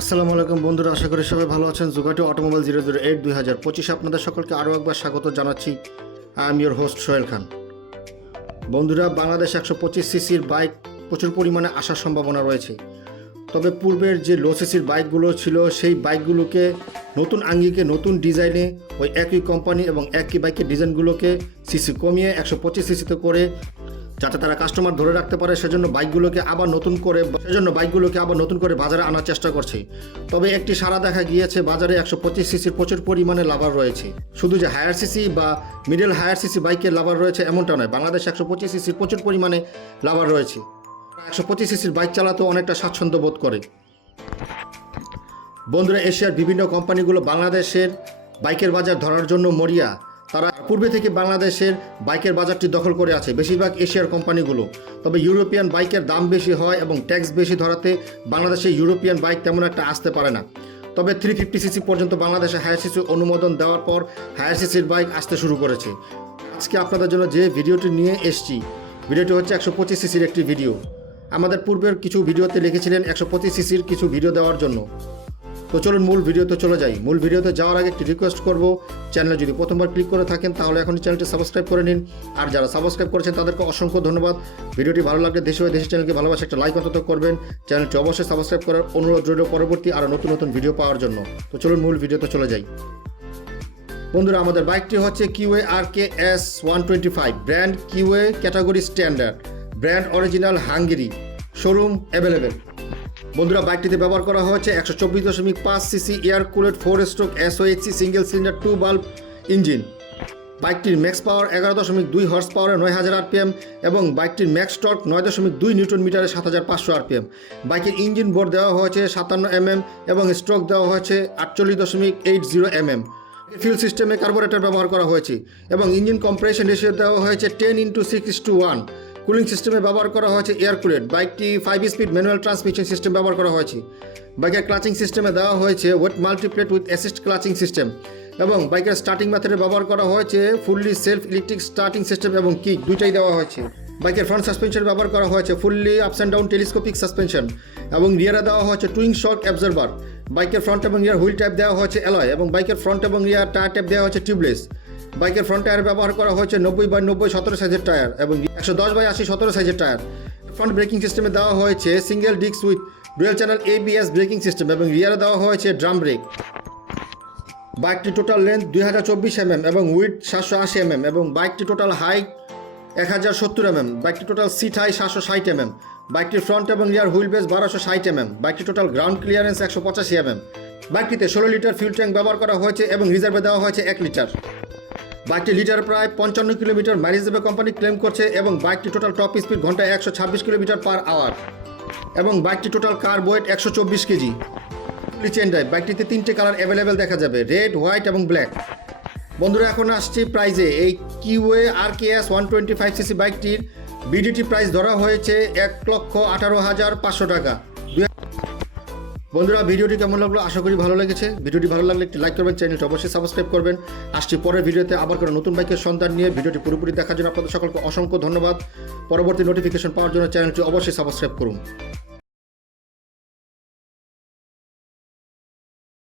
আসসালামু আলাইকুম বন্ধুরা, আশা করি সবাই ভালো আছেন। জুগাটি অটোমোবাইল জিরো জিরো এইট দুই হাজার পঁচিশ আপনাদের সকলকে আরও একবার স্বাগত জানাচ্ছি। I am your host Sohel Khan. বন্ধুরা, বাংলাদেশ একশো পঁচিশ সিসির বাইক প্রচুর পরিমাণে আসার সম্ভাবনা রয়েছে। তবে পূর্বের যে লো সিসির বাইকগুলো ছিল, সেই বাইকগুলোকে নতুন আঙ্গিকে, নতুন ডিজাইনে, ওই একই কোম্পানি এবং একই বাইকের ডিজাইনগুলোকে সিসি কমিয়ে একশো পঁচিশ সিসিতে করে যাতে তারা কাস্টমার ধরে রাখতে পারে, সেজন্য বাইকগুলোকে আবার নতুন করে সেজন্য বাইকগুলোকে আবার নতুন করে বাজারে আনার চেষ্টা করছে। তবে একটি সারা দেখা গিয়েছে, বাজারে একশো পঁচিশ সিসির প্রচুর পরিমাণে লাভার রয়েছে। শুধু যে হায়ার সিসি বা মিডল হায়ার সিসি বাইকের লাভার রয়েছে এমনটা নয়, বাংলাদেশে একশো পঁচিশ সিসির প্রচুর পরিমাণে লাভার রয়েছে। একশো পঁচিশ সিসির বাইক চালাতেও অনেকটা স্বাচ্ছন্দ্য বোধ করে। বন্ধুরা, এশিয়ার বিভিন্ন কোম্পানিগুলো বাংলাদেশের বাইকের বাজার ধরার জন্য মরিয়া তারা পূর্বে থেকে বাংলাদেশের বাইকের বাজারটি দখল করে আছে। বেশিরভাগ এশিয়ার কোম্পানিগুলো। তবে ইউরোপিয়ান বাইকের দাম বেশি হয় এবং ট্যাক্স বেশি ধরাতে বাংলাদেশে ইউরোপিয়ান বাইক তেমন একটা আসতে পারে না। তবে থ্রি ফিফটি সিসি পর্যন্ত বাংলাদেশে হায়ার সিসি অনুমোদন দেওয়ার পর হায়ার সিসির বাইক আসতে শুরু করেছে। আজকে আপনাদের জন্য যে ভিডিওটি নিয়ে এসছি, ভিডিওটি হচ্ছে একশো পঁচিশ সিসির একটি ভিডিও। আমাদের পূর্বের কিছু ভিডিওতে লিখেছিলেন একশো পঁচিশ সিসির কিছু ভিডিও দেওয়ার জন্য। তো চলুন মূল ভিডিওতে চলে যাই। মূল ভিডিওতে যাওয়ার আগে একটি রিকোয়েস্ট করব। চ্যানেলে যদি প্রথমবার ক্লিক করে থাকেন, তাহলে এখনই চ্যানেলটি সাবস্ক্রাইব করে নিন। আর যারা সাবস্ক্রাইব করেছেন, তাদেরকে অসংখ্য ধন্যবাদ। ভিডিওটি ভালো লাগলে দেশে দেশের চ্যানেলকে ভালোবাসা একটা লাইক অন্তত করবেন। চ্যানেলটি অবশ্যই সাবস্ক্রাইব করার অনুরোধ রইল পরবর্তী আরও নতুন নতুন ভিডিও পাওয়ার জন্য। তো চলুন মূল ভিডিওতে চলে যাই। বন্ধুরা, আমাদের বাইকটি হচ্ছে Q A R K S one twenty five brand Q A category standard brand original Hungary showroom available বন্ধুরা, বাইকটিতে ব্যবহার করা হয়েছে একশো চব্বিশ দশমিক পাঁচ CC air cooled, four stroke, SOHC, single cylinder, two bulb engine. বাইকটির ম্যাক্স পাওয়ার এগারো দশমিক দুই হর্স পাওয়ারে নয় হাজার আরপিএম এবং বাইকটির ম্যাক্স টর্ক নয় দশমিক দুই নিউটন মিটারে সাত হাজার পাঁচশো আরপিএম। বাইকের ইঞ্জিন বোর্ড দেওয়া হয়েছে সাতান্ন এমএম এবং স্ট্রোক দেওয়া হয়েছে আটচল্লিশ দশমিক এইট জিরো এমএম। ফিউল সিস্টেমে কার্বোরেটর ব্যবহার করা হয়েছে এবং ইঞ্জিন কম্প্রেশন রেশিও দেওয়া হয়েছে ten into six two one. Cooling সিস্টেমে ব্যবহার করা হয়েছে এয়ার কুলেট বাইকটি five speed manual transmission system ব্যবহার করা হয়েছে। বাইকের ক্লাচিং সিস্টেমে দেওয়া হয়েছে wet multiplate with assist clutching system এবং বাইকের স্টার্টিং মেথডে ব্যবহার করা হয়েছে fully self electric starting system এবং কিক দুইটাই দেওয়া হয়েছে। বাইকের ফ্রন্ট সাসপেনশন ব্যবহার করা হয়েছে fully ups and down telescopic suspension এবং রিয়ারে দেওয়া হয়েছে টুইং শক অ্যাবজর্ভার বাইকের ফ্রন্ট এবং রিয়ার হুইল টাইপ দেওয়া হয়েছে অ্যালয় এবং বাইকের ফ্রন্ট এবং রিয়ার টায়ার টাইপ দেওয়া হয়েছে টিউবলেস বাইকের ফ্রন্ট টায়ার ব্যবহার করা হয়েছে নব্বই বাই নব্বই সতেরো সাইজের টায়ার এবং একশো দশ বাই আশি সতেরো সাইজের টায়ার। ফ্রন্ট ব্রেকিং সিস্টেমে দেওয়া হয়েছে single disc with dual channel ABS braking system এবং রিয়ারে দেওয়া হয়েছে ড্রাম ব্রেক। বাইকটি টোটাল লেন্থ দুই হাজার চব্বিশ এমএম এবং উইথ সাতশো আশি এমএম এবং বাইকটি টোটাল হাইট এক হাজার সত্তর এমএম। বাইকটি টোটাল সিট হাই সাতশো ষাট এমএম। বাইকটির ফ্রন্ট এবং রিয়ার হুইল বেস বারোশো ষাট এমএম। বাইকটি টোটাল গ্রাউন্ড ক্লিয়ারেন্স একশো পঁচাশি এমএম। বাইকটিতে ষোলো লিটার ফিউল ট্যাঙ্ক ব্যবহার করা হয়েছে এবং রিজার্ভে দেওয়া হয়েছে এক লিটার। বাইকটি লিটার প্রায় পঞ্চান্ন কিলোমিটার মাইলেজ দেবে কোম্পানি ক্লেম করছে এবং বাইকটি টোটাল টপ স্পিড ঘন্টায় একশো ছাব্বিশ কিলোমিটার পার আওয়ার এবং বাইকটি টোটাল কার ওয়েট একশো চব্বিশ কেজি। চেন ড্রাইভ, বাইকটিতে তিনটে কালার অ্যাভেলেবেল দেখা যাবে, রেড, হোয়াইট এবং ব্ল্যাক। বন্ধুরা, এখন আসছি প্রাইজে। এই Q A R K S one twenty five CC বাইকটির বিডিটি প্রাইস ধরা হয়েছে এক লক্ষ আঠারো হাজার পাঁচশো টাকা। বন্ধুরা, ভিডিওটি কেমন লাগল? আশা করি ভালো লেগেছে। ভিডিওটি ভালো লাগলে একটি লাইক করবেন, চ্যানেলটি অবশ্যই সাবস্ক্রাইব করবেন। আসছি পরের ভিডিওতে আবার কোনো নতুন বাইকের সন্ধান নিয়ে। ভিডিওটি পুরোপুরি দেখার জন্য আপনাদের সকলকে অসংখ্য ধন্যবাদ। পরবর্তী নোটিফিকেশন পাওয়ার জন্য চ্যানেলটি অবশ্যই সাবস্ক্রাইব করুন।